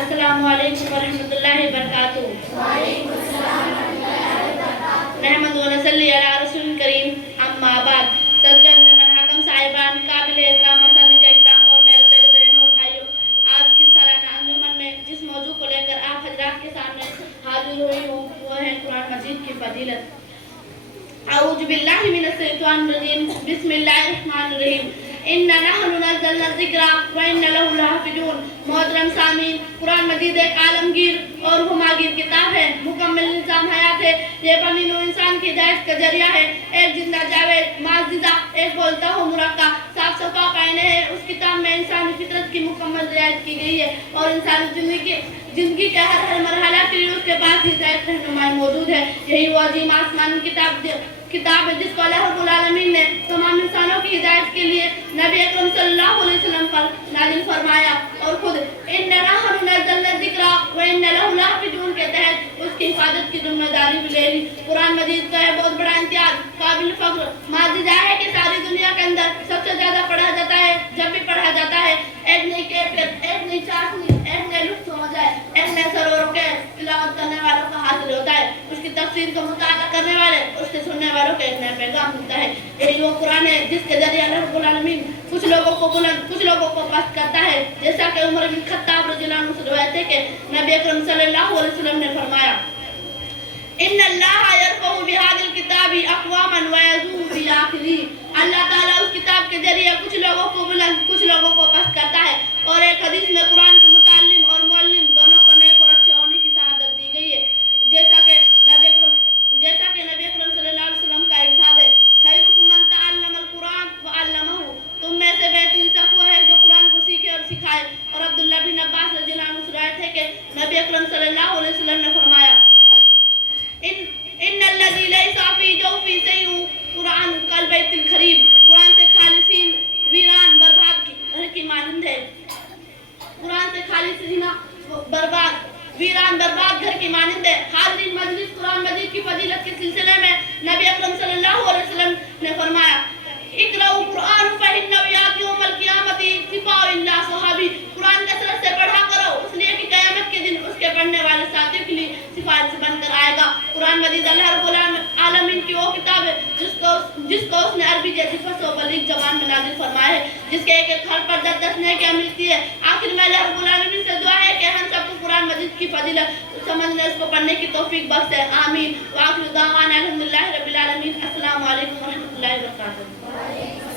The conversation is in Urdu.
السلام علیکم ورحمۃ اللہ وبرکاتہ۔ نحمد و نصلی علی رسول کریم، اما بعد۔ صدر انجمن حکم صاحبان، قابل احترام اساتذہ اکرام اور میرے پیارے بہنوں اور بھائیوں، آج کی سالانہ انجمن میں جس موضوع کو لے کر آپ حضرات کے سامنے حاضر ہوئی ہوں وہ ہے قرآن مجید کی فضیلت۔ اعوذ باللہ من الشیطان الرجیم، بسم اللہ الرحمن الرحیم۔ اِنَّا نَحْنُ نَزَّلْنَا الذِّكْرَ وَإِنَّا لَهُ لَحَافِظُونَ۔ محترم سامعین، قرآن مجید ایک عالمگیر اور ہماگیر کتاب ہے، مکمل نظام حیات ہے۔ یہ بنی نوع انسان کی ہدایت کا ذریعہ ہے، ایک زندہ جاوید معجزہ، ایک بولتا ہو مرقع، صاف صفا پائنے ہے۔ اس کتاب میں انسانی فطرت کی مکمل رعایت کی گئی ہے اور انسانی زندگی کے ہر مرحلہ کے لیے اس کے پاس ہدایت رہنمائی موجود ہے۔ یہی وہ عظیم آسمانی کتاب ہے جس کو اللہ رب العالمین نے تمام انسانوں کی ہدایت کے لیے نبی اکرم صلی اللہ علیہ وسلم پر نازل فرمایا اور خود اِنَّا نَحْنُ نَزَّلْنَا الذِّكْرَ وَإِنَّا لَهُ لَحَافِظُونَ کے تحت اس کی حفاظت کی ذمہ داری بھی لے لی۔ قرآن مجید کا یہ بہت بڑا امتیاز، قابل فخر معجزہ ہے کہ ساری دنیا کے اندر سب سے زیادہ پڑھا جاتا ہے۔ جب بھی پڑھا جاتا ہے ایک نئی کیفیت، ایک نئی چاشنی، ایک نئی لطف ہو جائے، ایک نئے سروروں کے تلاوت کرنے والوں کو حاصل ہوتا ہے۔ اس کی تفسیر کا مطالعہ کرنے والے، اس سے سننے والوں کو ایک نیا پیغام ملتا ہے۔ یہی وہ قرآن ہے جس کے ذریعے اللہ رب العالمین کچھ لوگوں کو بلند، کچھ لوگوں کو پست کرتا ہے، جیسا کہ عمر بن خطاب رضی اللہ عنہ سے روایت ہے کہ نبی اکرم صلی اللہ علیہ وسلم نے فرمایا ان اللہ یرفع بہذا الکتاب اقواما ویذو بآخرہ۔ اللہ تعالیٰ اس کتاب کے ذریعے کچھ لوگوں کو بلند، کچھ لوگوں کو پست کرتا ہے۔ اور ایک حدیث میں قرآن کے متعلم اور معلم دونوں کو نیک اور اچھے ہونے کی شہادت دی گئی ہے، جیسا کہ نبی اکرم صلی اللہ علیہ وسلم کا ارشاد ہے خیرکم من تعلم القرآن وعلمہ۔ تم میں سے بہترین شخص وہ ہے جو قرآن کو سیکھے اور سکھائے۔ اور عبداللہ بن عباس رضی اللہ عنہ سے روایت ہے کہ نبی اکرم صلی اللہ علیہ وسلم نے فرمایا ان الذی لیس فی جوفہ شیء قرآن کالبیت الخریب۔ قرآن سے خالصین ویران برباد گھر کی مانند ہے۔ قرآن سے خالصین ویران برباد گھر کی مانند ہے۔ حاضرین مجلس، قرآن مجید کی فضیلت کے سلسلے میں نبی اکرم صلی اللہ علیہ وسلم نے فرمایا اقرؤوا القرآن فإنہ یأتی یوم القیامۃ شفاء للصحابی۔ قرآن کثرت سے پڑھا کرو، اس لیے کہ قیامت کے دن اس کے پڑھنے والے ساتھیوں کے لیے سفارش بن کر آئے گا۔ قرآن مجید اللہ رب العالمین کی وہ کتاب ہے جس کو اس نے عربی جیسی فصیح و بلیغ زبان میں نازل فرمایا ہے، جس کے ایک ایک حرف پر 10 نیکیاں ملتی ہے۔ آخر میں اللہ رب العالمین سے دعا ہے کہ ہم سب کو قرآن مجید کی فضیلت سمجھنے، اس کو پڑھنے کی توفیق بخشے، آمین۔ وآخر دعوانا الحمدللہ رب العالمین۔ السلام علیکم ورحمۃ اللہ وبرکاتہ۔